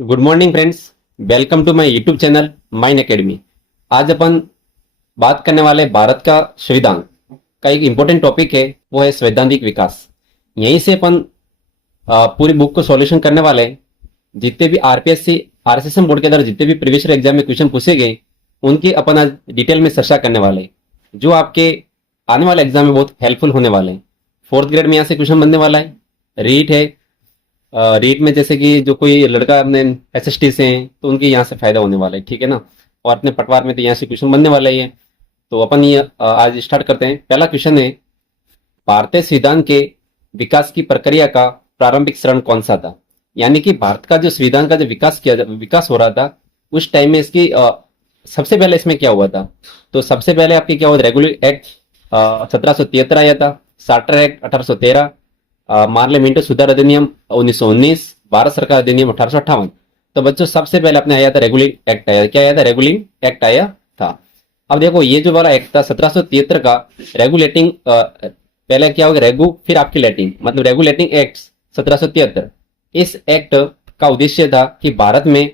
Good morning friends. Welcome to my YouTube channel Mine Academy. आज अपन बात करने वाले भारत का संविधान का एक इम्पोर्टेंट टॉपिक है, वो है सैद्धांतिक विकास। यहीं से अपन पूरी बुक को सॉल्यूशन करने वाले हैं। जितने भी आरपीएससी आरएसएसएम बोर्ड के द्वारा जितने भी प्रीवियस ईयर एग्जाम में क्वेश्चन पूछे गए, उनकी अपन आज डिटेल में चर्चा करने वाले हैं, जो आपके आने वाले एग्जाम में बहुत हेल्पफुल होने वाले हैं। फोर्थ ग्रेड में यहाँ से क्वेश्चन बनने वाला है। रीट है, रीट में जैसे कि जो कोई लड़का अपने एसएसटी से हैं तो उनके यहाँ से फायदा होने वाला है, ठीक है ना। और अपने पटवार में तो यहाँ से क्वेश्चन बनने वाला ही है। तो अपन ये आज स्टार्ट करते हैं। पहला क्वेश्चन है, भारतीय संविधान के विकास की प्रक्रिया का प्रारंभिक चरण कौन सा था। यानी कि भारत का जो संविधान का जो विकास हो रहा था, उस टाइम में इसकी सबसे पहले इसमें क्या हुआ था। तो सबसे पहले आपके क्या हुआ, रेगुलेट एक्ट 1773 आया था, चार्टर एक्ट 1813, पार्लियामेंट सुधार अधिनियम 1919, भारत सरकार अधिनियम 1858। तो बच्चों सबसे पहले अपने आया था रेगुलिंग एक्ट आया। क्या आया था? रेगुलिंग एक्ट आया था। अब देखो ये जो वाला एक्ट था 1773 का रेगुलेटिंग, पहले क्या होगा रेगु, फिर आपकी लेटिंग, मतलब रेगुलेटिंग एक्ट 1773। इस एक्ट का उद्देश्य था कि भारत में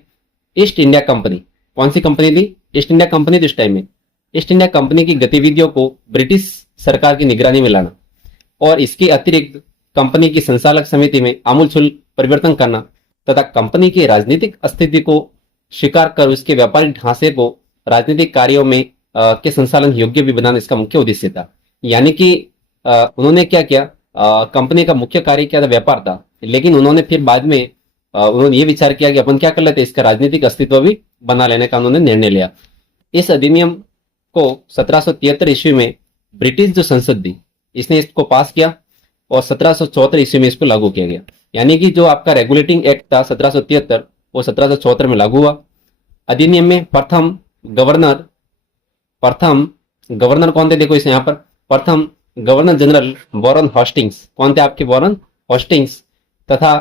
ईस्ट इंडिया कंपनी, कौन सी कंपनी थी? ईस्ट इंडिया कंपनी थी इस टाइम में। ईस्ट इंडिया कंपनी की गतिविधियों को ब्रिटिश सरकार की निगरानी में लाना और इसके अतिरिक्त कंपनी की संचालक समिति में आमूलचूल परिवर्तन करना तथा कंपनी की राजनीतिक अस्तित्व को स्वीकार कर उसके व्यापारिक ढांचे को राजनीतिक कार्यों में के संचालन योग्य भी बनाना इसका मुख्य उद्देश्य था। यानी कि उन्होंने क्या किया, कंपनी का मुख्य कार्य क्या था? व्यापार था। लेकिन उन्होंने फिर बाद में उन्होंने ये विचार किया कि अपन क्या कर लेते, इसका राजनीतिक अस्तित्व भी बना लेने का उन्होंने निर्णय लिया। इस अधिनियम को 1773 ईस्वी में ब्रिटिश जो संसद थी, इसने इसको पास किया और 1774 ईस्वी में इसको लागू किया गया। यानी कि जो आपका रेगुलेटिंग एक्ट था 1773, वो 1774 में लागू हुआ। अधिनियम में प्रथम गवर्नर कौन थे? देखो इसे यहाँ पर प्रथम गवर्नर जनरल वॉरेन हेस्टिंग्स, कौन थे आपके? Warren Hastings. तथा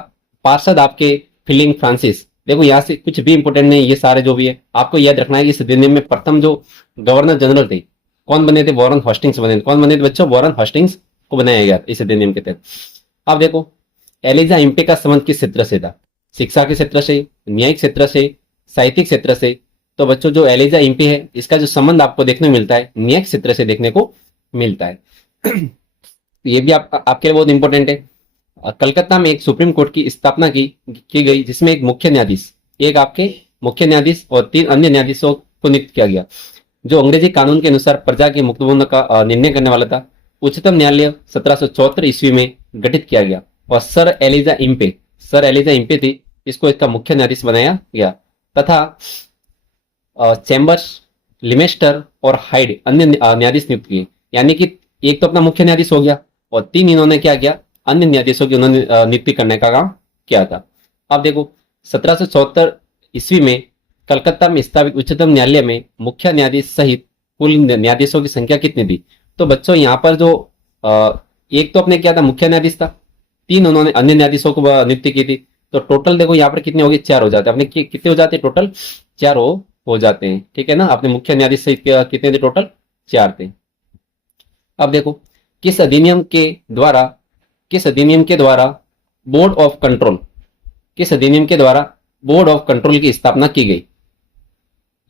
पार्षद आपके फिलिंग फ्रांसिस। देखो यहाँ से कुछ भी इंपोर्टेंट नहीं, ये सारे जो भी है आपको याद रखना है कि इस अधिनियम में प्रथम जो गवर्नर जनरल थे कौन बने थे? वॉरेन हेस्टिंग्स बने थे। कौन बने थे बच्चों? वॉरेन हेस्टिंग्स को बनाया गया इस अधिनियम के तहत। अब देखो एलिजा इम्पे का संबंध किस क्षेत्र से था? शिक्षा के क्षेत्र से, न्यायिक क्षेत्र से, साहित्यिक क्षेत्र से। तो बच्चों जो एलिजा इम्पे है, इसका जो संबंध आपको देखने को मिलता है न्यायिक क्षेत्र से देखने को मिलता है। ये भी आपके लिए बहुत इंपॉर्टेंट है। कलकत्ता में एक सुप्रीम कोर्ट की स्थापना की गई, जिसमें एक आपके मुख्य न्यायाधीश और 3 अन्य न्यायाधीशों को नियुक्त किया गया, जो अंग्रेजी कानून के अनुसार प्रजा के मुक्त होने का निर्णय करने वाला था। उच्चतम न्यायालय 1774 ईस्वी में गठित किया गया और सर एलिजा इम्पे थी, इसको इसका मुख्य न्यायाधीश बनाया गया। तथा चैम्बर्स, लिमेस्टर और हाइड अन्य न्यायाधीश नियुक्त किए। यानी कि एक तो अपना मुख्य न्यायाधीश हो गया और 3 इन्होंने क्या किया, अन्य न्यायाधीशों की उन्होंने नियुक्ति करने का काम किया था। अब देखो 1774 ईस्वी में कलकत्ता में स्थापित उच्चतम न्यायालय में मुख्य न्यायाधीश सहित कुल न्यायाधीशों की संख्या कितनी थी? तो बच्चों यहाँ पर जो एक तो अपने क्या था, मुख्य न्यायाधीश था, 3 उन्होंने अन्य न्यायाधीशों को नियुक्ति की थी। तो टोटल देखो यहाँ पर कितने हो गए? 4 हो जाते हैं। अपने कितने हो जाते हैं? टोटल 4 हो जाते हैं, ठीक है ना। अपने मुख्य न्यायाधीश सहित कितने थे? टोटल 4 थे। अब देखो किस अधिनियम के द्वारा बोर्ड ऑफ कंट्रोल, किस अधिनियम के द्वारा बोर्ड ऑफ कंट्रोल की स्थापना की गई?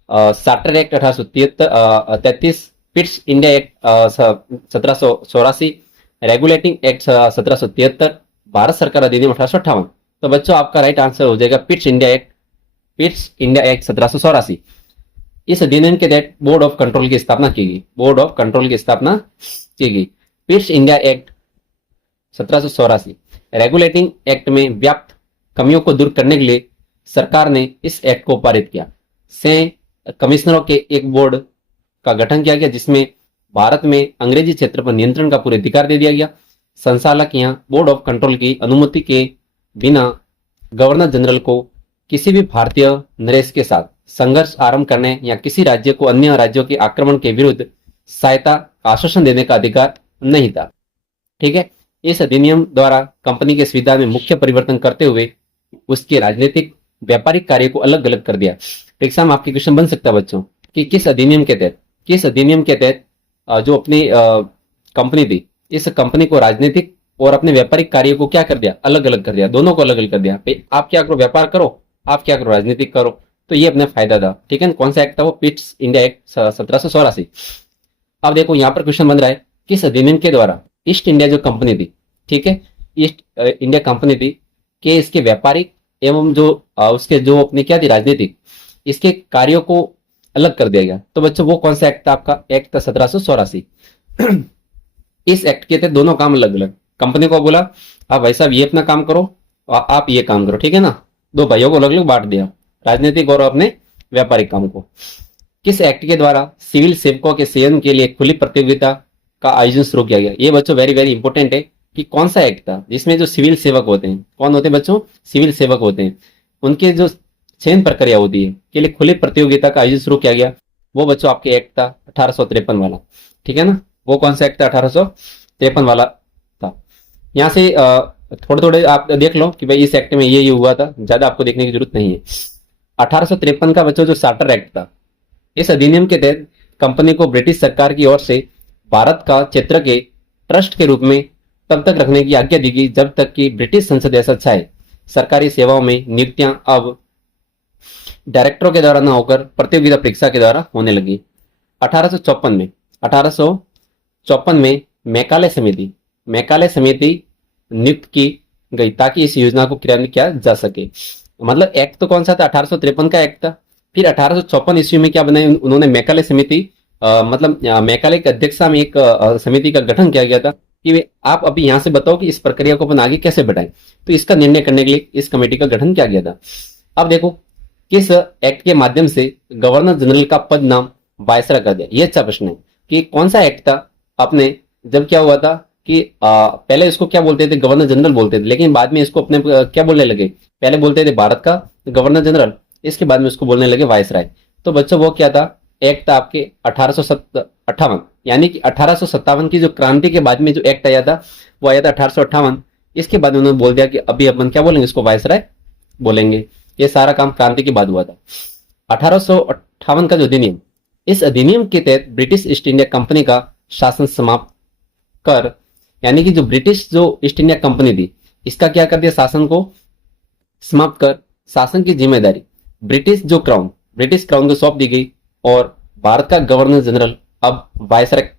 Charter act 1833, Pitt's India act 1784, regulating act 1773, Bharat सरकार अधिनियम 1858। तो बच्चों आपका राइट आंसर हो जाएगा पिट्स इंडिया एक्ट 1784। इस अधिनियम के तहत बोर्ड ऑफ कंट्रोल की स्थापना की गई। Pitt's India act 1784 regulating act में व्याप्त कमियों को दूर करने के लिए सरकार ने इस एक्ट को पारित किया। कमिश्नरों के एक बोर्ड का गठन किया गया, जिसमें भारत में अंग्रेजी क्षेत्र पर नियंत्रण का पूरा अधिकार दे दिया गया। संचालक यहाँ बोर्ड ऑफ कंट्रोल की अनुमति के बिना गवर्नर जनरल को किसी भी भारतीय नरेश के साथ संघर्ष आरंभ करने या किसी राज्य को अन्य राज्यों के आक्रमण के विरुद्ध सहायता आश्वासन देने का अधिकार नहीं था, ठीक है। इस अधिनियम द्वारा कंपनी के संविधान में मुख्य परिवर्तन करते हुए उसके राजनीतिक व्यापारिक कार्य को अलग अलग कर दिया। परीक्षा में आपके क्वेश्चन बन सकता है बच्चों कि किस अधिनियम के तहत जो अपनी कंपनी थी, इस कंपनी को राजनीतिक और अपने व्यापारिक कार्य को क्या कर दिया? अलग अलग कर दिया, दोनों को अलग अलग कर दिया। आप क्या करो? व्यापार करो आप क्या करो, राजनीति करो। तो ये अपना फायदा था, ठीक है ना। कौन सा एक्ट था वो? Pitt's India act 1784। अब देखो यहाँ पर क्वेश्चन बन रहा है, किस अधिनियम के द्वारा ईस्ट इंडिया जो कंपनी थी, ठीक है, ईस्ट इंडिया कंपनी थी, के इसके व्यापारिक एवं जो उसके जो अपनी क्या थी राजनीतिक, इसके कार्यों को अलग कर दिया गया। तो बच्चों वो कौन सा एक्ट था आपका? एक्ट था 1784। इस एक्ट के तहत दोनों काम अलग अलग, कंपनी को बोला आप भाई साहब ये अपना काम करो और आप ये काम करो, ठीक है ना। दो भाइयों को अलग अलग बांट दिया, राजनीतिक और अपने व्यापारिक काम को। किस एक्ट के द्वारा सिविल सेवकों के चयन के लिए खुली प्रतियोगिता का आयोजन शुरू किया गया? ये बच्चों वेरी वेरी इंपॉर्टेंट है कि कौन सा एक्ट था जिसमें जो सिविल सेवक होते हैं, कौन होते हैं बच्चों? सिविल सेवक होते हैं, उनके जो चयन प्रक्रिया होती है के लिए खुली प्रतियोगिता का आयोजन शुरू किया गया। वो बच्चों आपके एक्ट था 1853 वाला, ठीक है ना। वो कौन सा एक्ट था? 1853 वाला था। यहाँ से थोड़े थोड़े आप देख लो कि भाई इस एक्ट में ये हुआ था, ज्यादा आपको देखने की जरूरत नहीं है। 1853 का बच्चों जो चार्टर एक्ट था, इस अधिनियम के तहत कंपनी को ब्रिटिश सरकार की ओर से भारत का क्षेत्र के ट्रस्ट के रूप में तब तक रखने की आज्ञा दी गई जब तक कि ब्रिटिश संसद ऐसा चाहे। सरकारी सेवाओं में नियुक्तियां अब डायरेक्टरों के द्वारा न होकर प्रतियोगिता परीक्षा के द्वारा होने लगी। 1854 में मैकाले समिति नियुक्त की गई ताकि इस योजना को क्रियान्वित किया जा सके। मतलब एक्ट तो कौन सा था? 1853 का एक्ट था। फिर 1854 ईस्वी में क्या बनाई उन्होंने? मैकाले समिति, मतलब मैकाले की अध्यक्षता में एक समिति का गठन किया गया था कि आप अभी यहाँ से बताओ कि इस प्रक्रिया को अपन आगे कैसे बढ़ाएं। तो इसका निर्णय करने के लिए इस कमेटी का गठन किया गया था। अब देखो किस एक्ट के माध्यम से गवर्नर जनरल का पद नाम वायसराय कर दिया? ये अच्छा प्रश्न है कि कौन सा एक्ट था अपने, जब क्या हुआ था कि पहले इसको क्या बोलते थे? गवर्नर जनरल बोलते थे, लेकिन बाद में इसको अपने क्या बोलने लगे? पहले बोलते थे भारत का गवर्नर जनरल, इसके बाद में उसको बोलने लगे वायसराय। तो बच्चों वो क्या था? एक्ट था आपके 1858, यानी कि 1857 की जो क्रांति के बाद में जो एक्ट आया था वो आया था 1858। इसके बाद उन्होंने बोल दिया कि अभी अपन क्या बोलेंगे? इसको वायसराय बोलेंगे। ये सारा काम क्रांति के बाद हुआ था। 1858 का जो अधिनियम, इस अधिनियम के तहत ब्रिटिश ईस्ट इंडिया कंपनी का शासन समाप्त कर, यानी कि जो ब्रिटिश जो ईस्ट इंडिया कंपनी थी इसका क्या कर दिया? शासन को समाप्त कर शासन की जिम्मेदारी ब्रिटिश क्राउन को सौंप दी गई और भारत का गवर्नर जनरल अब वायसराय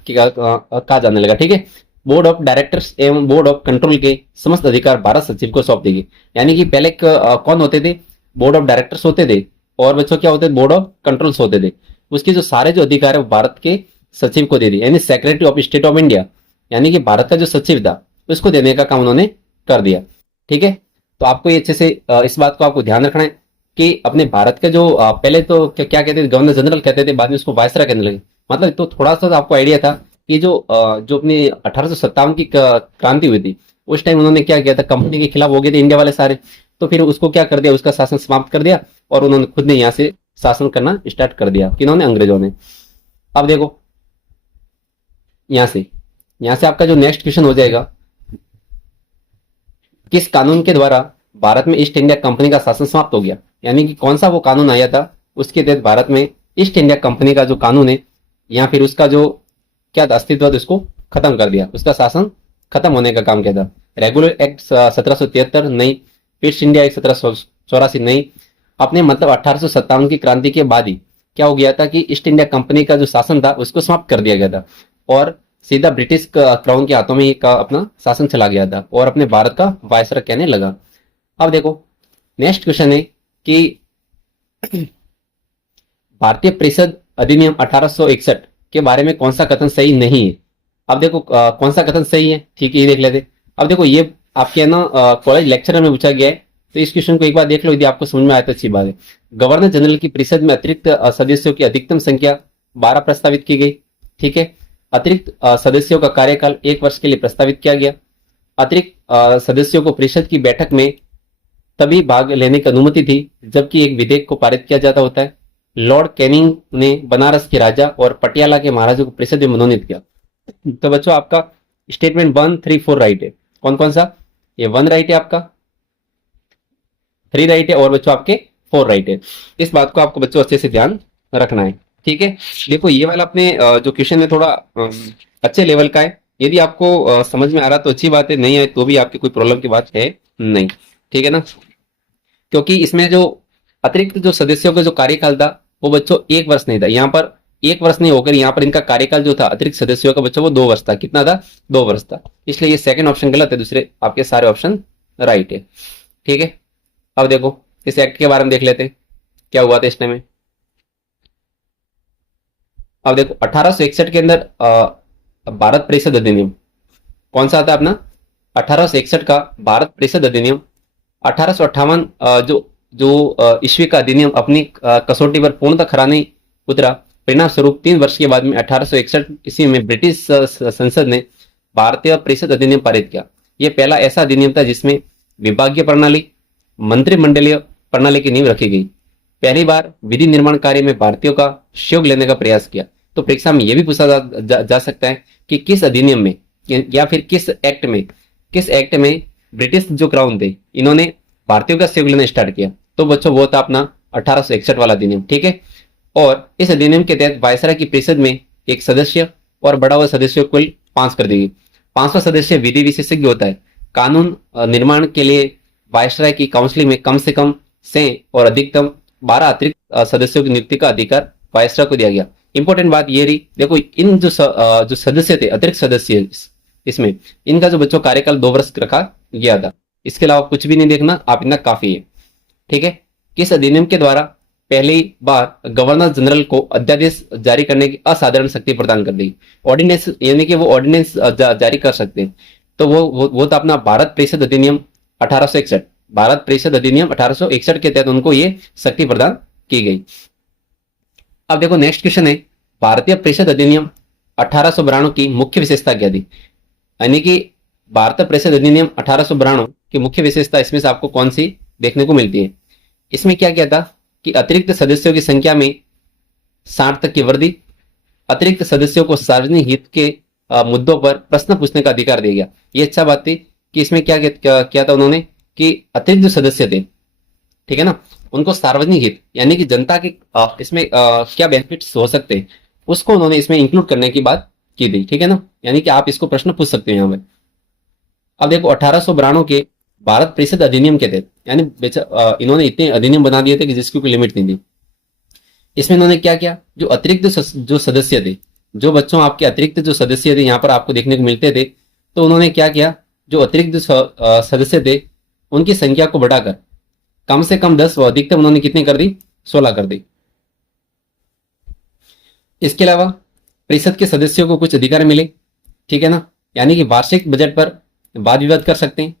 कहा जाने लगा, ठीक है। बोर्ड ऑफ डायरेक्टर्स एवं बोर्ड ऑफ कंट्रोल के समस्त अधिकार भारत सचिव को सौंप देगी। यानी कि पहले कौन होते थे? बोर्ड ऑफ डायरेक्टर्स होते थे और बच्चों क्या होते थे? बोर्ड ऑफ कंट्रोल्स होते थे। उसके जो सारे जो अधिकार है वो भारत के सचिव को दे दिए, यानी secretary of state of India, यानी कि भारत का जो सचिव था उसको देने का काम उन्होंने कर दिया, ठीक है। तो आपको ये अच्छे से इस बात को आपको ध्यान रखना है कि अपने भारत के जो पहले तो क्या कहते थे? गवर्नर जनरल कहते थे, बाद में उसको वायसराय कहने लगे। मतलब तो थोड़ा सा आपको आइडिया था कि जो अपनी 1857 की क्रांति हुई थी उस टाइम उन्होंने क्या किया था? कंपनी के खिलाफ हो गए थे इंडिया वाले सारे। तो फिर उसको क्या कर दिया? उसका शासन समाप्त कर दिया और उन्होंने खुद ने यहाँ से शासन करना स्टार्ट कर दिया। किन्होंने? अंग्रेजों ने। अब देखो यहाँ से आपका जो नेक्स्ट क्वेश्चन हो जाएगा, किस कानून के द्वारा भारत में ईस्ट इंडिया कंपनी का शासन समाप्त हो गया? यानी कि कौन सा वो कानून आया था उसके तहत भारत में ईस्ट इंडिया कंपनी का जो कानून है या फिर उसका जो क्या था अस्तित्व, उसको खत्म कर दिया, उसका शासन खत्म होने का काम किया था? रेगुलर एक्ट 1773 नहीं, ईस्ट इंडिया एक्ट 1784 नहीं। अपने मतलब 1857 की क्रांति के बाद ही क्या हो गया था कि ईस्ट इंडिया कंपनी का जो शासन था उसको समाप्त कर दिया गया था और सीधा ब्रिटिश क्राउन के हाथों में ही का अपना शासन चला गया था और अपने भारत का वायसराय कहने लगा। अब देखो नेक्स्ट क्वेश्चन है कि भारतीय परिषद अधिनियम 1861 के बारे में कौन सा कथन सही नहीं है? अब देखो कौन सा कथन सही है, ठीक है, ये देख लेते। अब देखो ये आपके ना कॉलेज लेक्चर में पूछा गया है, तो इस क्वेश्चन को एक बार देख लो, यदि आपको समझ में आया तो अच्छी बात है। गवर्नर जनरल की परिषद में अतिरिक्त सदस्यों की अधिकतम संख्या 12 प्रस्तावित की गई, ठीक है। अतिरिक्त सदस्यों का कार्यकाल 1 वर्ष के लिए प्रस्तावित किया गया। अतिरिक्त सदस्यों को परिषद की बैठक में तभी भाग लेने की अनुमति थी जबकि एक विधेयक को पारित किया जाता होता है। लॉर्ड कैनिंग ने बनारस के राजा और पटियाला के महाराजा को परिषद में मनोनीत किया। तो बच्चों आपका स्टेटमेंट 1, 3, 4 राइट है। कौन कौन सा? ये 1 राइट है, आपका 3 राइट है और बच्चों आपके 4 राइट है। इस बात को आपको बच्चों अच्छे से ध्यान रखना है, ठीक है। देखो ये वाला अपने जो क्वेश्चन है थोड़ा अच्छे लेवल का है। यदि आपको समझ में आ रहा तो अच्छी बात है, नहीं है तो भी आपकी कोई प्रॉब्लम की बात है नहीं, ठीक है ना। क्योंकि इसमें जो अतिरिक्त जो सदस्यों का जो कार्यकाल था वो बच्चों 1 वर्ष नहीं था, यहाँ पर 1 वर्ष नहीं होकर यहाँ पर इनका कार्यकाल जो था अतिरिक्त सदस्यों का बच्चों वो 2 वर्ष था। कितना था? 2 वर्ष था। इसलिए ये सेकंड ऑप्शन गलत है, दूसरे आपके सारे ऑप्शन राइट है। ठीक है, अब देखो इस एक्ट के बारे में देख लेते हैं क्या हुआ था इस टाइम में। अब देखो 1861 के अंदर भारत परिषद अधिनियम कौन सा आता है अपना? 1861 का भारत परिषद अधिनियम। 1858 जो जो ईस्वी का अधिनियम अपनी कसौटी पर पूर्णतः खरा नहीं उतरा। परिणाम स्वरूप 3 वर्ष के बाद में 1861 ईस्वी में ब्रिटिश संसद ने भारतीय परिषद अधिनियम पारित किया। यह पहला ऐसा अधिनियम था जिसमें विभागीय प्रणाली, मंत्रिमंडलीय प्रणाली की नींव रखी गई। पहली बार विधि निर्माण कार्य में भारतीयों का सहयोग लेने का प्रयास किया। तो परीक्षा में यह भी पूछा जा सकता है कि किस अधिनियम में या फिर किस एक्ट में ब्रिटिश जो क्राउन थे इन्होंने भारतीयों का सहयोग लेना स्टार्ट किया। तो बच्चों वो था अपना 1861 वाला अधिनियम। ठीक है, और इस अधिनियम के तहत वायसराय की परिषद में एक सदस्य और बड़ा हुआ सदस्य कुल 5 कर दी गई। 5वां सदस्य विधि विशेषज्ञ होता है। कानून निर्माण के लिए वायसराय की काउंसिल में कम से कम से और अधिकतम 12 अतिरिक्त सदस्यों की नियुक्ति का अधिकार वायसराय को दिया गया। इंपॉर्टेंट बात ये रही, देखो इन जो सदस्य थे अतिरिक्त सदस्य इसमें इनका जो बच्चों कार्यकाल 2 वर्ष रखा गया था। इसके अलावा कुछ भी नहीं देखना, आप इतना काफी है। ठीक है, किस अधिनियम के द्वारा पहली बार गवर्नर जनरल को अध्यादेश जारी करने की असाधारण शक्ति प्रदान कर दी? ऑर्डिनेंस, यानी कि वो ऑर्डिनेंस जारी कर सकते हैं। तो वो था अपना भारत परिषद अधिनियम 1861। भारत परिषद अधिनियम 1861 के तहत उनको ये शक्ति प्रदान की गई। अब देखो नेक्स्ट क्वेश्चन है, भारतीय परिषद अधिनियम 1892 की मुख्य विशेषता क्या थी? यानी कि भारतीय परिषद अधिनियम 1892 की मुख्य विशेषता इसमें से आपको कौन सी देखने को मिलती है? इसमें क्या क्या था कि अतिरिक्त सदस्यों की संख्या में 60 तक की वृद्धि, अतिरिक्त सदस्यों को सार्वजनिक हित के मुद्दों पर प्रश्न पूछने का अधिकार दिया गया। ये अच्छा बात थी कि इसमें क्या था उन्होंने कि अतिरिक्त जो सदस्य थे, ठीक है ना, उनको सार्वजनिक हित यानी कि जनता के इसमें क्या बेनिफिट्स हो सकते हैं उसको उन्होंने इसमें इंक्लूड करने की बात की थी। ठीक है ना, यानी कि आप इसको प्रश्न पूछ सकते हैं यहाँ पे। अब देखो 1892 के भारत परिषद अधिनियम के तहत, यानी इन्होंने इतने अधिनियम बना दिए थे कि जिसकी कोई लिमिट नहीं थी। इसमें इन्होंने क्या किया, जो अतिरिक्त जो सदस्य थे, जो बच्चों आपके अतिरिक्त जो सदस्य थे यहाँ पर आपको देखने को मिलते थे, तो उन्होंने क्या किया, जो अतिरिक्त सदस्य थे उनकी संख्या को बढ़ाकर कम से कम 10 व अधिकतम उन्होंने कितनी कर दी? 16 कर दी। इसके अलावा परिषद के सदस्यों को कुछ अधिकार मिले। ठीक है ना, यानी कि वार्षिक बजट पर वाद विवाद कर सकते हैं,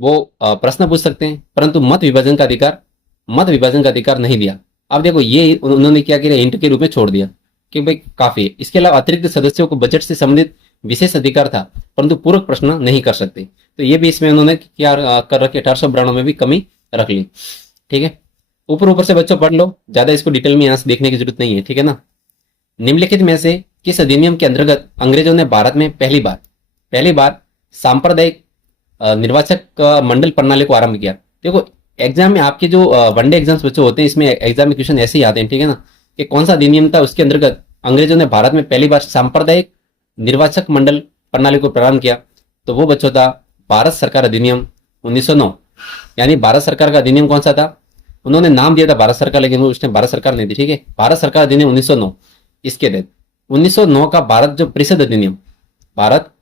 वो प्रश्न पूछ सकते हैं, परंतु मत विभाजन का अधिकार नहीं दिया। अब देखो ये उन्होंने क्या किया, इंट के रूप में छोड़ दिया कि भाई काफी है। इसके अलावा अतिरिक्त सदस्यों को बजट से संबंधित विशेष अधिकार था, परंतु पूरक प्रश्न नहीं कर सकते। तो ये भी इसमें उन्होंने क्या कर रखे, 1892 में भी कमी रख ली। ठीक है, ऊपर से बच्चों पढ़ लो, ज्यादा इसको डिटेल में यहाँ से देखने की जरूरत नहीं है। ठीक है ना, निम्नलिखित में से किस अधिनियम के अंतर्गत अंग्रेजों ने भारत में पहली बार सांप्रदायिक निर्वाचक मंडल प्रणाली को आरंभ किया? देखो एग्जाम में आपके जो वनडे एग्जाम्स बच्चे होते हैं, इसमें एग्जाम में क्वेश्चन ऐसे ही आते हैं। ठीक है ना, कि कौन सा अधिनियम था उसके अंतर्गत अंग्रेजों ने भारत में पहली बार सांप्रदायिक निर्वाचक मंडल प्रणाली को प्रारंभ किया? तो वो बच्चों था भारत सरकार अधिनियम 1909। यानी भारत सरकार का अधिनियम कौन सा था? उन्होंने नाम दिया था भारत सरकार, लेकिन वो उसने भारत सरकार नहीं दी। ठीक है, भारत सरकार अधिनियम 1909। इसके तहत 1909 का भारत जो परिषद अधिनियम, भारत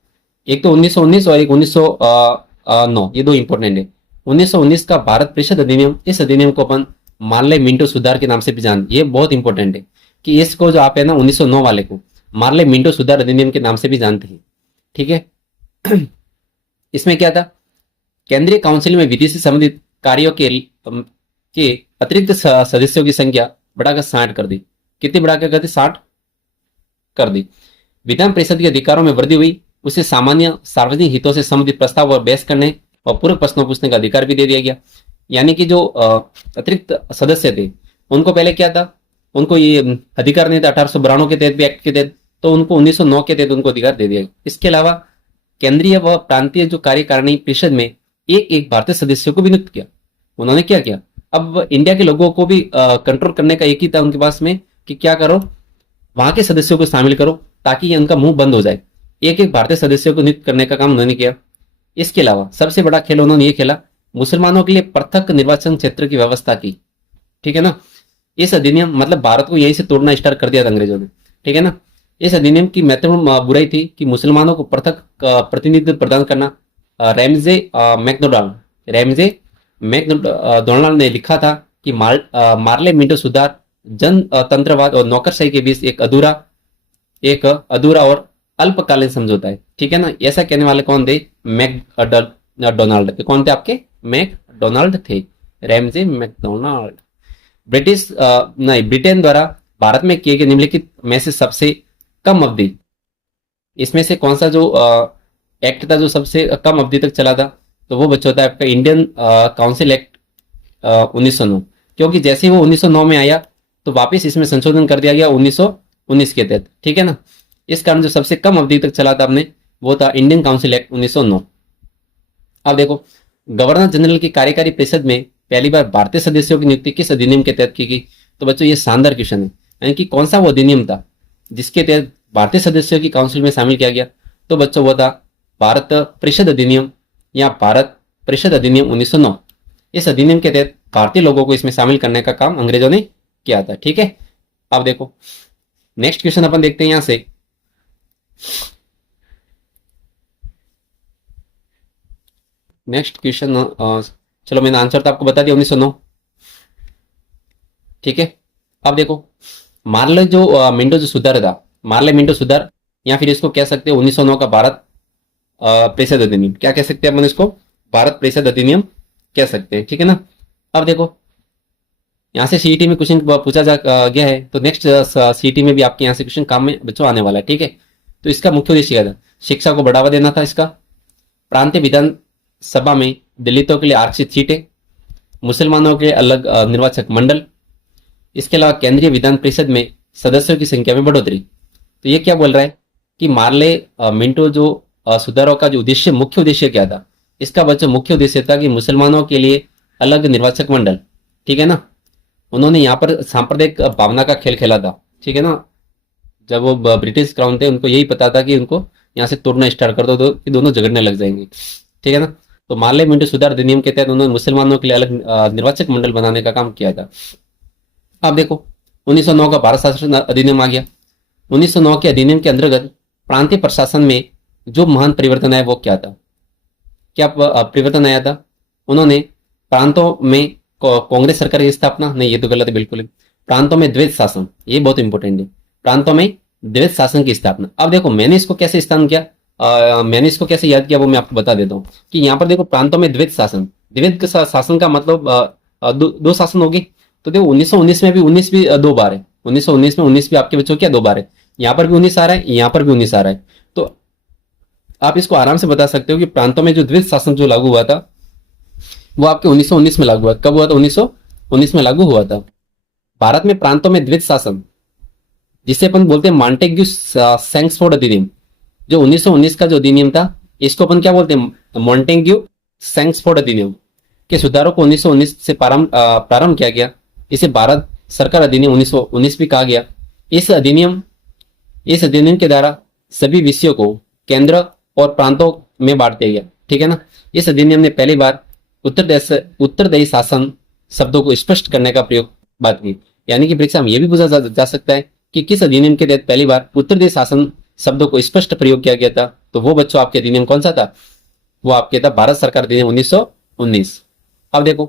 एक तो 1919 और एक 1909, ये दो इंपॉर्टेंट है। 1919 का भारत परिषद अधिनियम, इस अधिनियम को अपन मार्ले मिंटो सुधार के नाम से भी जानते हैं। ये बहुत इंपॉर्टेंट है कि इसको जो आप है ना 1909 वाले को मार्ले मिंटो सुधार अधिनियम के नाम से भी जानते हैं। ठीक है, इसमें क्या था, केंद्रीय काउंसिल में विधि से संबंधित कार्यों के अतिरिक्त सदस्यों की संख्या बढ़ाकर 60 कर दी। कितनी बढ़ाकर कर दी? 60 कर दी। विधान परिषद के अधिकारों में वृद्धि हुई, उसे सामान्य सार्वजनिक हितों से संबंधित प्रस्ताव और बहस करने और पूरक प्रश्नों पूछने का अधिकार भी दे दिया गया। यानी कि जो अतिरिक्त सदस्य थे उनको पहले क्या था, उनको ये अधिकार नहीं था 1892 के तहत भी, एक्ट के तहत, तो उनको 1909 के तहत उनको अधिकार दे दिया गया। इसके अलावा केंद्रीय व प्रांतीय जो कार्यकारिणी परिषद में एक भारतीय सदस्य को भी नियुक्त किया। उन्होंने क्या किया, अब इंडिया के लोगों को भी कंट्रोल करने का एक ही था उनके पास में कि क्या करो, वहां के सदस्यों को शामिल करो ताकि उनका मुंह बंद हो जाए। एक भारतीय सदस्यों को नियुक्त करने का काम उन्होंने किया। इसके अलावा सबसे बड़ा खेल उन्होंने ये खेला, मुसलमानों के लिए पृथक निर्वाचन क्षेत्र की व्यवस्था की। ठीक है ना। इस अधिनियम मतलब भारत को यहीं से तोड़ना स्टार्ट कर दिया था अंग्रेजों ने। ठीक है ना। इस अधिनियम की महत्वपूर्ण बुराई थी कि मुसलमानों को पृथक प्रतिनिधित्व प्रदान करना। रैमजे रैमजे मैकडोनाल्ड ने लिखा था कि मार्ले मिंटो सुधार जनतंत्रवाद और नौकरशाही के बीच एक अधूरा और अल्पकालीन समझौता है। ठीक है ना। ऐसा कहने वाले कौन थे? मैकडोनाल्ड। कौन थे आपके? मैकडोनाल्ड थे, रैमजे मैकडोनाल्ड। नहीं, ब्रिटेन द्वारा भारत में किए गए निम्नलिखित में से सबसे कम अवधि, इसमें से कौन सा जो एक्ट था जो सबसे कम अवधि तक चला था? तो वो बच्चा होता है आपका इंडियन काउंसिल एक्ट 1909। क्योंकि जैसे ही वो 1909 में आया तो वापस इसमें संशोधन कर दिया गया 1919 के तहत। ठीक है ना। इस कारण जो सबसे कम अवधि तक चला था आपने वो था इंडियन काउंसिल एक्ट 1909। अब देखो, गवर्नर जनरल की कार्यकारी परिषद में पहली बार भारतीय सदस्यों की नियुक्ति किस अधिनियम के तहत की गई? तो बच्चों ये शानदार क्वेश्चन है। यानी कि कौन सा वो अधिनियम था जिसके तहत भारतीय सदस्यों की काउंसिल में शामिल किया गया? तो बच्चों वो था भारत परिषद अधिनियम या भारत परिषद अधिनियम 1909। इस अधिनियम के तहत भारतीय लोगों को इसमें शामिल करने का काम अंग्रेजों ने किया था। ठीक है। अब देखो नेक्स्ट क्वेश्चन अपन देखते हैं यहां से। नेक्स्ट क्वेश्चन, चलो मैंने आंसर तो आपको बता दिया 1909। ठीक है। अब देखो मार्ले जो मिंटो जो सुधार था, मार्ले मिंटो सुधार, या फिर इसको कह सकते हैं 1909 का भारत परिषद अधिनियम। क्या कह सकते हैं अपन इसको? भारत परिषद अधिनियम कह सकते हैं। ठीक है ना। अब देखो यहाँ से सीईटी में क्वेश्चन पूछा जा गया है, तो नेक्स्ट सीईटी में भी आपके यहाँ से क्वेश्चन काम में बच्चों आने वाला है। ठीक है। तो इसका मुख्य उद्देश्य क्या था? शिक्षा को बढ़ावा देना था इसका, प्रांतीय विधान सभा में दलितों के लिए आरक्षित सीटें, मुसलमानों के अलग निर्वाचक मंडल, इसके अलावा केंद्रीय विधान परिषद में सदस्यों की संख्या में बढ़ोतरी। तो ये क्या बोल रहा है कि मार्ले मिंटो जो सुधारों का जो उद्देश्य, मुख्य उद्देश्य क्या था? इसका बच्चों मुख्य उद्देश्य था कि मुसलमानों के लिए अलग निर्वाचक मंडल। ठीक है ना। उन्होंने यहाँ पर सांप्रदायिक भावना का खेल खेला था। ठीक है ना। जब वो ब्रिटिश क्राउन थे उनको यही पता था कि उनको यहाँ से तोड़ना स्टार्ट कर दो कि दोनों झगड़ने लग जाएंगे। ठीक है ना। तो मार्ले मिंटो सुधार अधिनियम के तहत उन्होंने मुसलमानों के लिए अलग निर्वाचक मंडल बनाने का काम किया था। अब देखो 1909 का भारत शासन अधिनियम आ गया। 1909 के अधिनियम के अंतर्गत प्रांतीय प्रशासन में जो महान परिवर्तन आया वो क्या था? क्या परिवर्तन आया था? उन्होंने प्रांतों में कांग्रेस सरकार की स्थापना, नहीं ये तो गलत है बिल्कुल। प्रांतों में द्वैध शासन, ये बहुत इंपॉर्टेंट है। प्रांतों में द्वैध शासन की स्थापना। अब देखो मैंने इसको कैसे स्थान किया, मैंने इसको कैसे याद किया वो मैं आपको बता देता हूँ कि यहाँ पर देखो प्रांतों में द्वैध शासन, द्वैध शासन का मतलब दो शासन होगी। तो देखो 1919 में भी 19 भी दो बार है। 1919 में 19 भी आपके बच्चों क्या दो बार है? यहाँ पर भी 19 आ रहा है, यहाँ पर भी 19 आ रहा है। तो आप इसको आराम से बता सकते हो कि प्रांतों में जो द्वैध शासन जो लागू हुआ था वो आपके 1919 में लागू हुआ। कब हुआ था? 1919 में लागू हुआ था। भारत में प्रांतों में द्वैध शासन, जिसे अपन बोलते हैं मॉन्टेग्यू सैंक्सफोर्ड अधिनियम, जो 1919 का जो अधिनियम था इसको अपन क्या बोलते हैं? मॉन्टेग्यू सैंक्सफोर्ड अधिनियम के सुधारों को 1919 से प्रारंभ किया गया। इसे भारत सरकार अधिनियम 1919 भी कहा गया। इस अधिनियम के द्वारा सभी विषयों को केंद्र और प्रांतों में बांट दिया गया। ठीक है ना। इस अधिनियम ने पहली बार उत्तरदायी शासन शब्दों को स्पष्ट करने का प्रयोग बात की। यानी कि परीक्षा में यह भी पूछा जा सकता है कि किस अधिनियम के तहत पहली बार उत्तरदायी शासन शब्दों को स्पष्ट प्रयोग किया गया था? तो वो बच्चों आपके अधिनियम कौन सा था? वो आपके था भारत सरकार अधिनियम 1919। अब देखो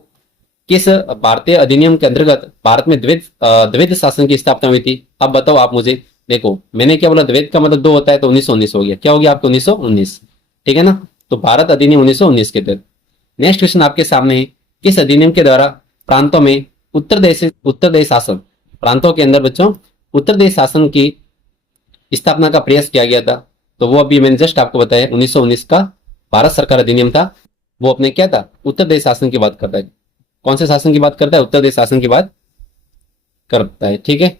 किस भारतीय अधिनियम के अंतर्गत भारत में द्वैध शासन की स्थापना हुई थी? अब बताओ आप मुझे। देखो मैंने क्या बोला, द्वैध का मतलब दो होता है, तो 1919 हो गया। क्या हो गया आपको? 1919। ठीक है ना। तो भारत अधिनियम 1919 के तहत। नेक्स्ट क्वेश्चन आपके सामने है, किस अधिनियम के द्वारा प्रांतों में उत्तरदायी शासन, प्रांतों के अंदर बच्चों उत्तरदायी शासन की स्थापना का प्रयास किया गया था? तो वो अभी मैंने जस्ट आपको बताया 1919 का भारत सरकार अधिनियम था। वो अपने क्या था? उत्तरदायी शासन की बात करता है। कौन से शासन की बात करता है? उत्तरदायी शासन की बात करता है। ठीक है।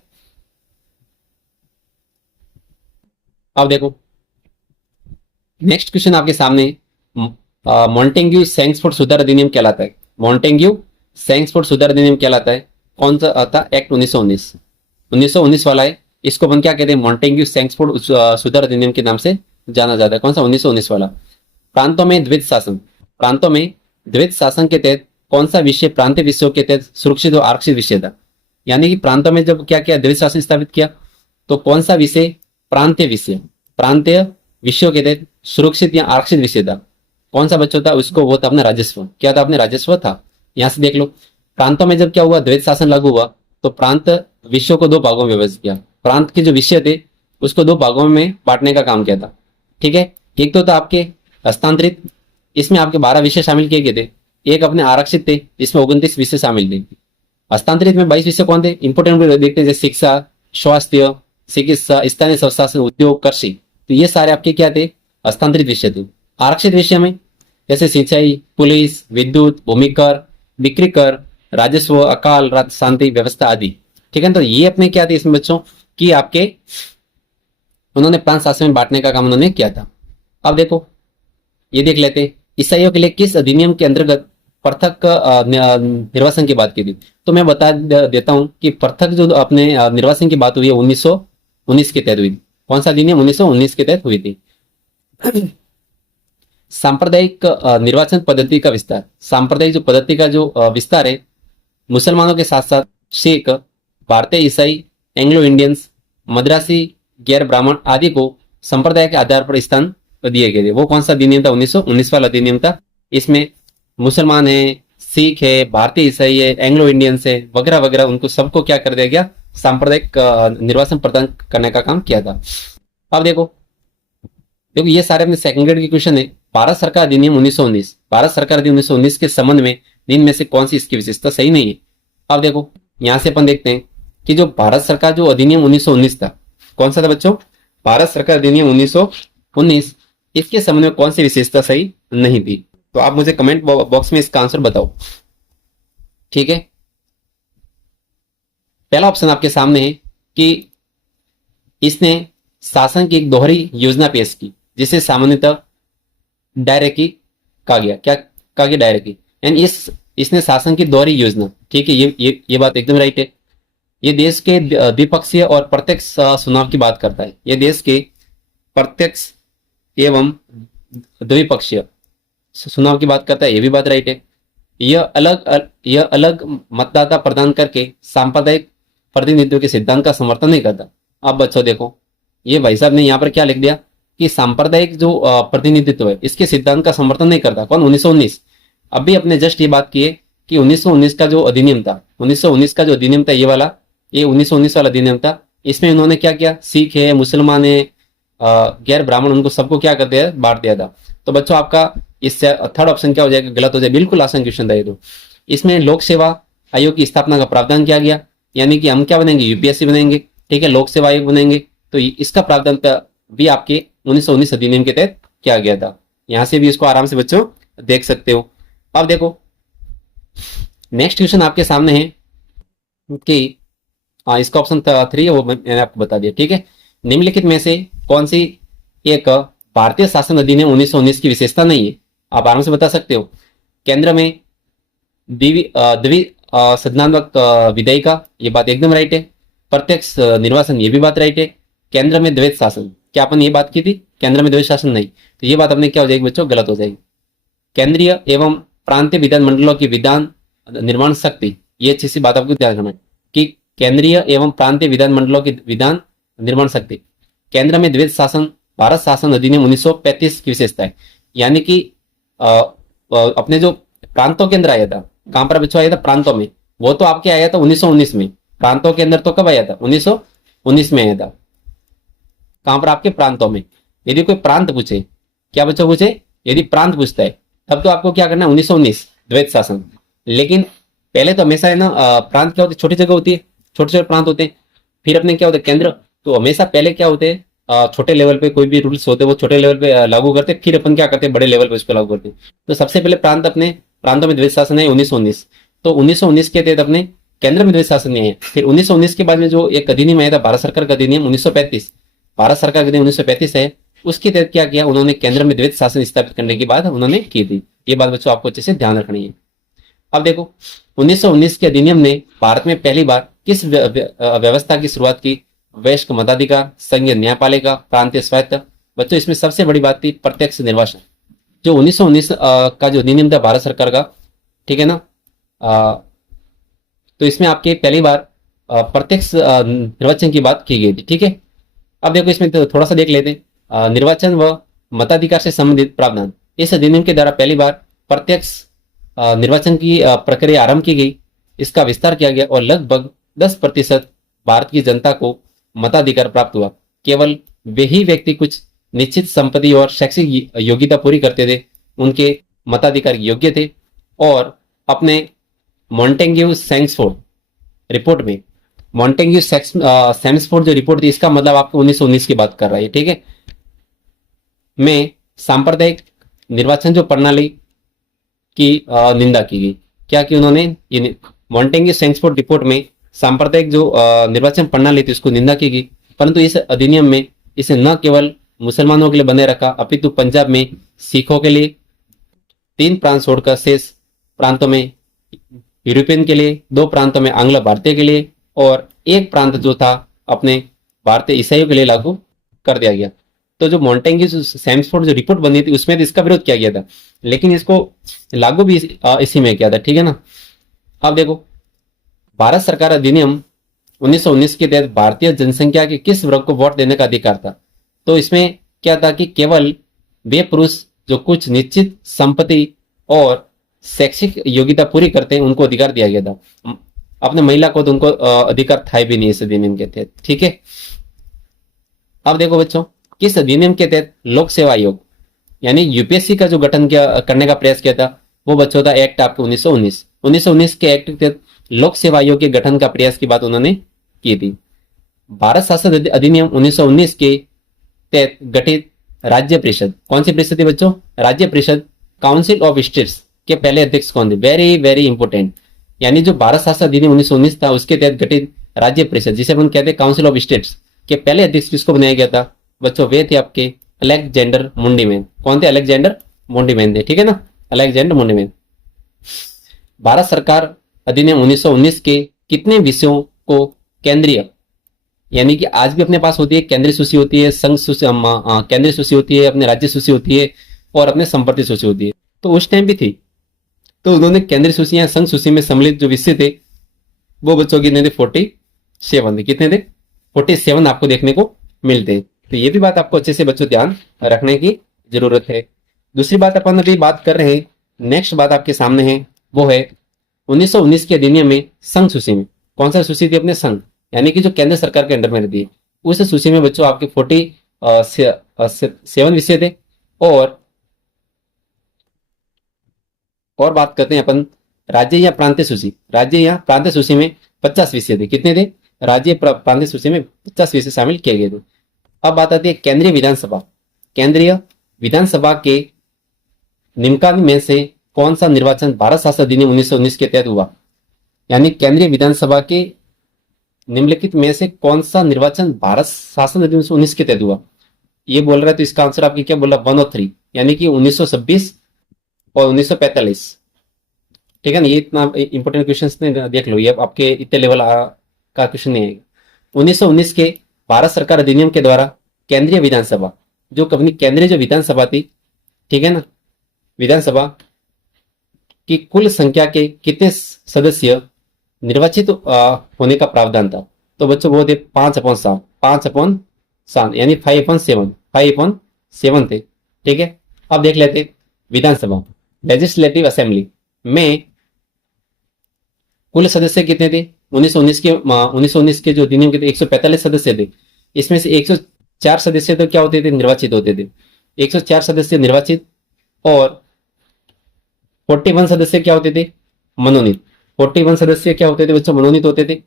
अब देखो नेक्स्ट क्वेश्चन आपके सामने, मॉन्टेग्यू सैंक्सफोर्ड सुधार अधिनियम कहलाता है। मॉन्टेग्यू सैंक्सफोर्ड सुधार अधिनियम कहलाता है। कौन सा था? एक्ट 1919। 1919 वाला है। इसको अपन क्या कहते हैं? मॉन्टेग्यू सैंक्सफोर्ड सुधार अधिनियम के नाम से जाना जाता है। कौन सा? 1919 वाला। प्रांतों में द्वैध शासन, प्रांतों में द्वैत शासन के तहत कौन सा विषय प्रांतीय विषयों के तहत सुरक्षित और आरक्षित विषय था। यानी कि प्रांतों में जब क्या किया, द्वैत शासन स्थापित किया, तो कौन सा विषय प्रांतीय विषयों के तहत सुरक्षित या आरक्षित विषय था। कौन सा बच्चों था उसको, वो था अपना राजस्व। क्या था अपने, राजस्व था। यहां से देख लो, प्रांतों में जब क्या हुआ, द्वैत शासन लागू हुआ, तो प्रांत विषयों को दो भागों में विभाजित किया। प्रांत के जो विषय थे उसको दो भागों में बांटने का काम किया था। ठीक है, एक तो था आपके हस्तांतरित, इसमें आपके 12 विषय शामिल किए गए थे। एक अपने आरक्षित थे, इसमें 29 विषय शामिल थे। हस्तांतरित में 22 विषय कौन थे, इंपोर्टेंट देखते हैं, जैसे शिक्षा, स्वास्थ्य, चिकित्सा, स्थानीय स्वशासन, उद्योग, कृषि। तो ये सारे आपके क्या थे, हस्तांतरित विषय थे। आरक्षित विषय में जैसे सिंचाई, पुलिस, विद्युत, भूमि कर, बिक्री कर, राजस्व, अकाल, शांति व्यवस्था आदि। ठीक है, तो ये अपने क्या थे इसमें बच्चों कि आपके उन्होंने प्रांत शासन में बांटने का काम उन्होंने किया था। अब देखो, ये देख लेते, ईसाइयों के लिए किस अधिनियम के अंतर्गत पृथक निर्वासन की बात की थी। तो मैं बता देता हूं कि पृथक जो अपने निर्वासन की बात हुई है 1919 के तहत हुई थी। कौन सा अधिनियम, 1919 के तहत हुई थी। सांप्रदायिक निर्वाचन पद्धति का विस्तार। सांप्रदायिक जो पद्धति का जो विस्तार है, मुसलमानों के साथ साथ सिख, भारतीय ईसाई, एंग्लो इंडियंस, मद्रासी, गैर ब्राह्मण आदि को संप्रदाय के आधार पर स्थान दिए गए थे। वो कौन सा अधिनियम था, 1919 वाला अधिनियम था। इसमें मुसलमान है, सिख है, भारतीय ईसाई है, एंग्लो इंडियंस है, वगैरह वगैरह, उनको सबको क्या कर दिया गया, सांप्रदायिक निर्वाचन प्रदान करने का काम किया था। अब देखो ये सारे अपने सेकंड ग्रेड के क्वेश्चन है। भारत सरकार अधिनियम 1919, भारत सरकार अधिनियम 1919 के संबंध में निम्न में से कौन सी इसकी विशेषता सही नहीं है। अब देखो यहां से अपन देखते हैं कि जो भारत सरकार जो अधिनियम 1919 था, कौन सा था बच्चों, भारत सरकार अधिनियम 1919, इसके संबंध में कौन सी विशेषता सही नहीं थी। तो आप मुझे कमेंट बॉक्स में इसका आंसर बताओ। ठीक है, पहला ऑप्शन आपके सामने है कि इसने शासन की एक दोहरी योजना पेश की, जिसे सामान्यतः डायरेक्टि कहा गया। क्या कहा गया, डायरेक्टि। एंड इसने शासन की दोहरी योजना, ठीक है, ये बात एकदम राइट है। ये देश के द्विपक्षीय और प्रत्यक्ष चुनाव की बात करता है। ये देश के प्रत्यक्ष एवं द्विपक्षीय चुनाव की बात करता है, ये भी बात राइट है। यह अलग मतदाता प्रदान करके सांप्रदायिक प्रतिनिधित्व के सिद्धांत का समर्थन नहीं करता। अब बच्चों देखो, ये भाई साहब ने यहाँ पर क्या लिख दिया कि सांप्रदायिक जो प्रतिनिधित्व है इसके सिद्धांत का समर्थन नहीं करता। कौन, 1919। अभी अपने जस्ट ये बात की है कि 1919 का जो अधिनियम था, 1919 का जो अधिनियम था, ये वाला, ये 1919 वाला अधिनियम था। इसमें उन्होंने क्या किया, सिख है, मुसलमान है, गैर ब्राह्मण, उनको सबको क्या कर दिया, बांट दिया था। तो बच्चों आपका इससे थर्ड ऑप्शन क्या हो जाएगा, गलत हो जाएगा। बिल्कुल आसान क्वेश्चन था ये तो। इसमें लोक सेवा आयोग की स्थापना का प्रावधान किया गया, यानी कि हम क्या बनेंगे, यूपीएससी बनेंगे। ठीक है, लोक सेवा आयोग बनेंगे। तो इसका प्रावधान भी आपके 1919 अधिनियम के तहत किया गया था। यहां से भी इसको आराम से बच्चों देख सकते हो। अब देखो नेक्स्ट क्वेश्चन आपके सामने है कि इसका ऑप्शन 3 है, वो मैंने आपको बता दिया। ठीक है, निम्नलिखित में से कौन सी एक भारतीय शासन अधिनियम 1919 की विशेषता नहीं है। आप आराम से बता सकते हो। केंद्र में द्वि सदनात्मक विधायिका, ये बात एकदम राइट है। प्रत्यक्ष निर्वाचन, ये भी बात राइट है। केंद्र में द्वैत शासन, क्या अपन ये बात की थी, केंद्र में द्वैत शासन नहीं, तो ये बात अपने क्या हो जाएगी बच्चों, गलत हो जाएगी। केंद्रीय एवं प्रांतीय विधानमंडलों की विधान निर्माण शक्ति, ये अच्छी सी बात आपको ध्यान रखना है कि केंद्रीय एवं प्रांतीय विधानमंडलों की विधान निर्माण शक्ति। केंद्र में द्वैत शासन, भारत शासन अधिनियम 1935 की विशेषता है। यानी कि अपने जो प्रांतों के अंदर आया था, कहां पर बच्चों आया था, प्रांतों में, वो तो आपके आया था 1919 में। प्रांतों के अंदर तो कब आया था, 1919 में आया था। कहां पर, आपके प्रांतों में। यदि कोई प्रांत पूछे, क्या बच्चों पूछे, यदि प्रांत पूछता है तब तो आपको क्या करना है, 1919 द्वैत शासन। लेकिन पहले तो हमेशा है ना, प्रांत क्या होते, छोटी जगह होती है, छोटे छोटे प्रांत होते हैं। फिर अपने क्या होते हैं, केंद्र। तो हमेशा पहले क्या होते हैं, छोटे लेवल पे कोई भी रूल्स होते हैं वो छोटे लेवल पे लागू करते, फिर अपन क्या करते हैं, बड़े लेवल पे उसको लागू करते हैं। तो सबसे पहले प्रांत अपने प्रांतों में द्वैत शासन है 1919। तो 1919 के तहत अपने केंद्र में द्वैत शासन नहीं है। फिर 1919 के बाद में जो एक अधिनियम आया था, भारत सरकार का अधिनियम 1935, भारत सरकार का अधिनियम 1935 है, उसके तहत क्या किया उन्होंने, केंद्र में द्वैत शासन स्थापित करने की बात उन्होंने की थी। ये बात बच्चों आपको अच्छे से ध्यान रखनी है। अब देखो 1919 के अधिनियम ने भारत में पहली बार किस व्यवस्था की शुरुआत की, वयस्क मताधिकार, संघीय न्यायपालिका, प्रांतीय स्वायत्त। बच्चों इसमें सबसे बड़ी बात थी प्रत्यक्ष निर्वाचन। जो 1919 का जो अधिनियम था भारत सरकार का, ठीक है ना, तो इसमें आपके पहली बार प्रत्यक्ष निर्वाचन की बात की गई थी, ठीक है। अब देखो इसमें तो थोड़ा सा देख लेते हैं। निर्वाचन व मताधिकार से संबंधित प्रावधान, इस अधिनियम के द्वारा पहली बार प्रत्यक्ष निर्वाचन की प्रक्रिया आरंभ की गई, इसका विस्तार किया गया और लगभग 10% भारत की जनता को मताधिकार प्राप्त हुआ। केवल वे ही व्यक्ति कुछ निश्चित संपत्ति और शैक्षिक योग्यता पूरी करते थे, उनके मताधिकार योग्य थे। और अपने मॉन्टेग्यू सैम्सफोर्ड रिपोर्ट में, मॉन्टेग्यू सैम्सफोर्ड जो रिपोर्ट थी, इसका मतलब आपको 1919 की बात कर रहा है, ठीक है, में सांप्रदायिक निर्वाचन जो प्रणाली की निंदा की गई। क्या कि उन्होंने मॉन्टेग्यू सैम्सफोर्ड रिपोर्ट में सांप्रदायिक जो निर्वाचन प्रणाली थी उसको निंदा की गई, परंतु इस अधिनियम में इसे न केवल मुसलमानों के लिए बनाए रखा, अपितु पंजाब में सिखों के लिए 3 प्रांत छोड़कर शेष प्रांतों में यूरोपियन के लिए, 2 प्रांतों में आंग्ल भारतीय के लिए और 1 प्रांत जो था अपने भारतीय ईसाइयों के लिए लागू कर दिया गया। तो जो मॉन्टेग्यू सैम्सफोर्ड जो रिपोर्ट बनी थी उसमें तो इसका विरोध किया गया था, लेकिन इसको लागू भी इसी में किया था, ठीक है ना। अब देखो भारत सरकार अधिनियम 1919 के तहत भारतीय जनसंख्या के किस वर्ग को वोट देने का अधिकार था। तो इसमें क्या था कि केवल वे पुरुष जो कुछ निश्चित संपत्ति और शैक्षिक योग्यता पूरी करते हैं उनको अधिकार दिया गया था। अपने महिला को तो उनको अधिकार था भी नहीं इस अधिनियम के तहत, ठीक है। अब देखो बच्चों, किस अधिनियम के तहत लोक सेवा आयोग यानी यूपीएससी का जो गठन करने का प्रयास किया था, वो बच्चों था एक्ट आपके 1919 के एक्ट के तहत लोक सेवा आयोग के गठन का प्रयास की बात उन्होंने की थी। भारत शासन अधिनियम 1919 के तहत गठित राज्य परिषद, कौन सी परिषद थी बच्चों? राज्य परिषद, काउंसिल ऑफ स्टेट्स के पहले अध्यक्ष कौन थे? Very very important. यानी जो भारत शासन अधिनियम 1919 था उसके तहत गठित राज्य परिषद, जिसे अपन कहते हैं काउंसिल ऑफ स्टेट्स, के पहले अध्यक्ष किसको बनाया गया था बच्चों? वे थे आपके अलेक्जेंडर मुंडीमैन। कौन थे? अलेक्जेंडर मुंडीमैन थे, ठीक है ना, अलेक्जेंडर मुंडीमैन। भारत सरकार अधिनियम 1919 के कितने विषयों को केंद्रीय, यानी कि आज भी अपने पास होती है केंद्रीय सूची होती है, संघ सूची, केंद्रीय सूची होती है, अपने राज्य सूची होती है और अपने संपत्ति सूची होती है, तो उस टाइम भी थी। तो उन्होंने केंद्रीय सूची या संघ सूची में सम्मिलित जो विषय थे वो बच्चों कितने थे? 47 थे। कितने थे? 47 आपको देखने को मिलते हैं। तो ये भी बात आपको अच्छे से बच्चों ध्यान रखने की जरूरत है। दूसरी बात अपन अभी बात कर रहे हैं, नेक्स्ट बात आपके सामने है, वो है 1919 के अधिनियम में संघ सूची में कौन सा सूची थी? अपने संघ, यानी कि जो केंद्र सरकार के अंडर में रहती है, उस सूची में बच्चों आपके 47 विषय थे। और बात करते हैं अपन राज्य या प्रांतीय सूची, राज्य या प्रांतीय सूची में 50 विषय थे। कितने थे? राज्य प्रांतीय सूची में 50 विषय शामिल किए गए थे। अब बात आती है केंद्रीय विधानसभा। केंद्रीय विधानसभा के निम्नलिखित में से कौन सा निर्वाचन भारत शासन अधिनियम 1919 के तहत हुआ? यानी केंद्रीय विधानसभा के निम्नलिखित में से कौन सा निर्वाचन भारत शासन अधिनियम 1919 के तहत हुआ? ये बोल रहा है, तो इसका आंसर आपकी क्या बोला? 1 और 3, यानी कि 1926 और 1945, ठीक है ना। ये इतना इंपोर्टेंट क्वेश्चन नहीं, देख लो, ये आपके इतने लेवल का क्वेश्चन नहीं आएगा। 1919 के भारत सरकार अधिनियम के द्वारा केंद्रीय विधानसभा, जो अपनी केंद्रीय जो विधानसभा थी, ठीक है ना, विधानसभा की कुल संख्या के कितने सदस्य निर्वाचित होने का प्रावधान था? तो बच्चों वो थे 5/7, 5/7 यानी 5/7 थे, ठीक है। अब देख लेते विधानसभा, लेजिस्लेटिव असेंबली में कुल सदस्य कितने थे? 1919 के जो अधिनियम के थे 145 सदस्य थे। इसमें से 104 सदस्य तो क्या होते थे? निर्वाचित होते थे। 104 सदस्य निर्वाचित और 41 सदस्य क्या होते थे? मनोनीत। 41 सदस्य क्या होते थे बच्चों? मनोनीत होते थे।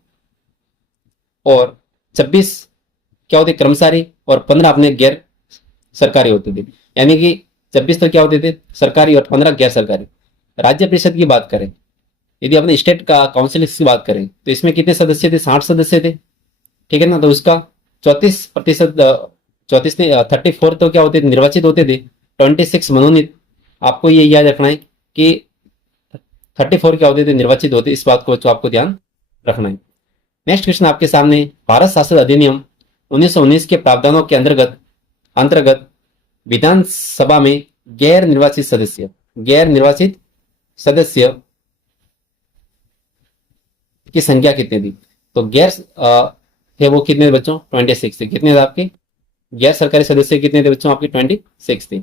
और 26 क्या होते? कर्मचारी और 15 अपने गैर सरकारी होते थे। यानी कि 26 तो क्या होते थे? सरकारी और 15 गैर सरकारी। राज्य परिषद की बात करें, यदि अपने स्टेट का काउंसिल की बात करें, तो इसमें कितने सदस्य थे? 60 सदस्य थे, ठीक है ना। तो उसका 34%, 34 तो क्या होते थे? निर्वाचित होते थे। 26 मनोनीत। आपको ये याद रखना है कि 34 क्या होते थे? निर्वाचित होते। इस बात को बच्चों आपको ध्यान रखना है। नेक्स्ट क्वेश्चन आपके सामने, भारत शासन अधिनियम 1919 के प्रावधानों के अंतर्गत विधानसभा में गैर निर्वाचित सदस्य, गैर निर्वाचित सदस्य की संख्या कितनी थी? तो गैर थे वो कितने थे बच्चों? 26 थे। कितने थे आपके गैर सरकारी सदस्य? कितने थे बच्चों आपके? 26 थे।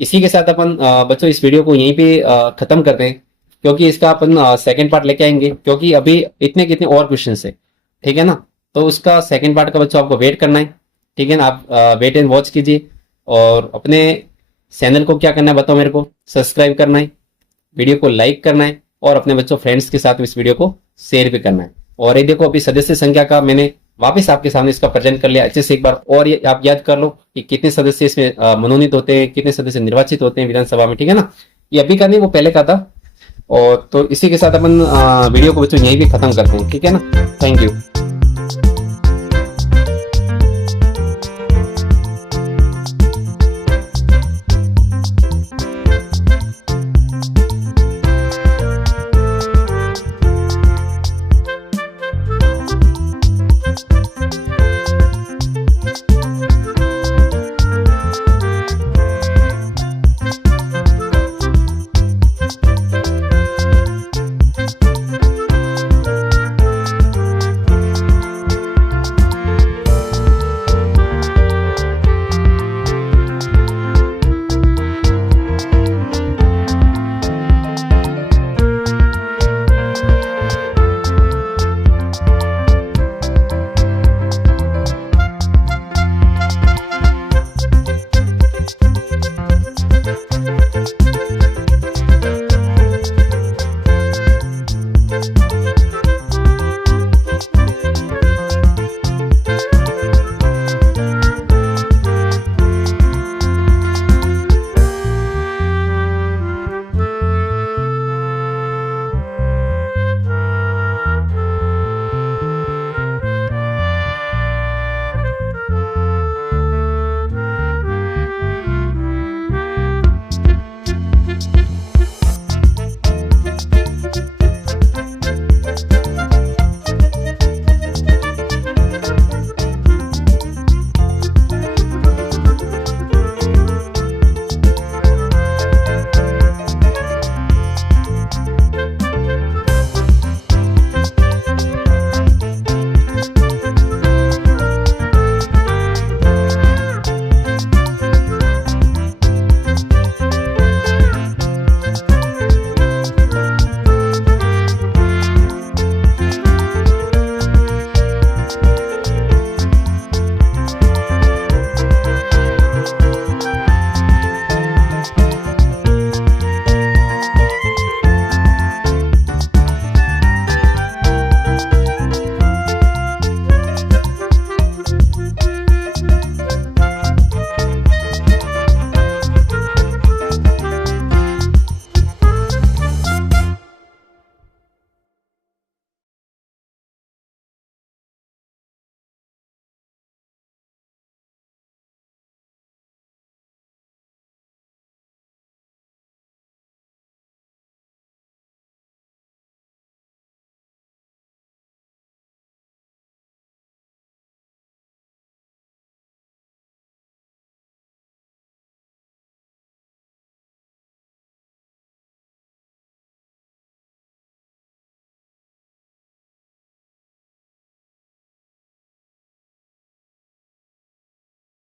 इसी के साथ अपन बच्चों इस वीडियो को यहीं पे खत्म करते हैं, क्योंकि इसका अपन सेकंड पार्ट लेके आएंगे, क्योंकि अभी इतने कितने और क्वेश्चन है, ठीक है ना। तो उसका सेकंड पार्ट का बच्चों आपको वेट करना है, ठीक है ना। आप वेट एंड वॉच कीजिए, और अपने चैनल को क्या करना है बताओ मेरे को? सब्सक्राइब करना है, वीडियो को लाइक करना है, और अपने बच्चों फ्रेंड्स के साथ इस वीडियो को शेयर भी करना है। और ये देखो अभी सदस्य संख्या का मैंने वापस आपके सामने इसका प्रेजेंट कर लिया अच्छे से एक बार, और ये आप याद कर लो कि कितने सदस्य इसमें मनोनीत होते हैं, कितने सदस्य निर्वाचित होते हैं विधानसभा में, ठीक है ना। ये अभी का नहीं, वो पहले का था। और तो इसी के साथ अपन वीडियो को बच्चों यहीं भी खत्म करते हैं, ठीक है ना। Thank you.